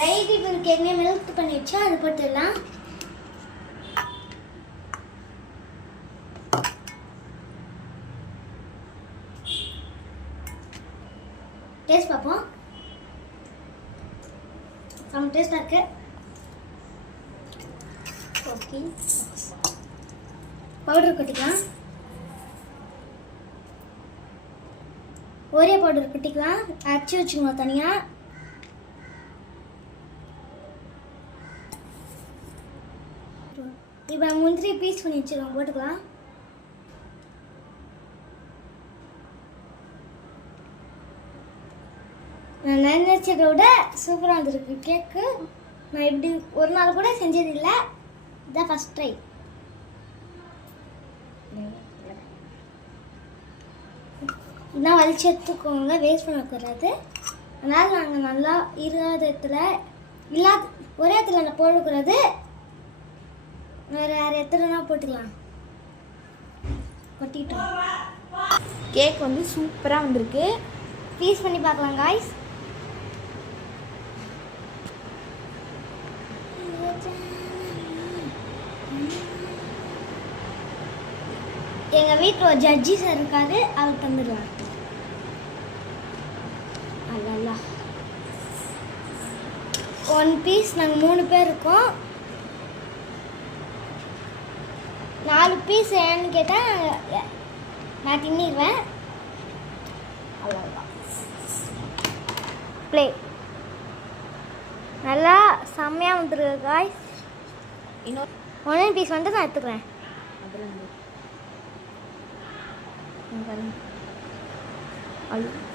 Right இப்போ கேக்னே melt பண்ணி வச்சு அது போட்டுடலாம். டேஸ்ட் பார்ப்போம். சம் டேஸ்ட் இருக்கு. ஓகே பவுடர் கொட்டிக்கலாம். ஒரே பவுடர் கொட்டிக்கலாம். அரைச்சி வச்சுக்கணும் தனியாக. இப்போ முந்திரி பீஸ் பண்ணி வச்சுருவோம், போட்டுக்கலாம். நான் நினைச்சதை விட சூப்பராக வந்துருக்கு கேக்கு. நான் இப்படி ஒரு நாள் கூட செஞ்சதில்லை, இதான் ஃபஸ்ட் ட்ரை. இதான் வலிச்சு எடுத்துக்கோங்க, வேஸ்ட் பண்ணக்கூடாது. அதனால் நாங்கள் நல்லா இல்லாத இடத்துல இல்லாத ஒரே இடத்துல நான் போடக்கூடாது, வேறு இடத்துலனா போட்டுக்கலாம். கொட்டிட்டோம். கேக் வந்து சூப்பராக வந்திருக்கு. பீஸ் பண்ணி பார்க்கலாம் காய்ஸ். எங்கள் வீட்டில் ஒரு ஜட்ஜி சார் இருக்காரு, அவர் தந்துடுவார். அல்லா 1 பீஸ். நாங்கள் 3 பேர் இருக்கோம். 4 பீஸ் ஏன்னு கேட்டால் நான் தின்னிடுவேன். அவ்வளோதான். ப்ளே நல்லா செம்மையாக வந்துருக்கு காய்ஸ். இன்னொரு 1 பீஸ் வந்து நான் எடுத்துக்கிறேன். அதில்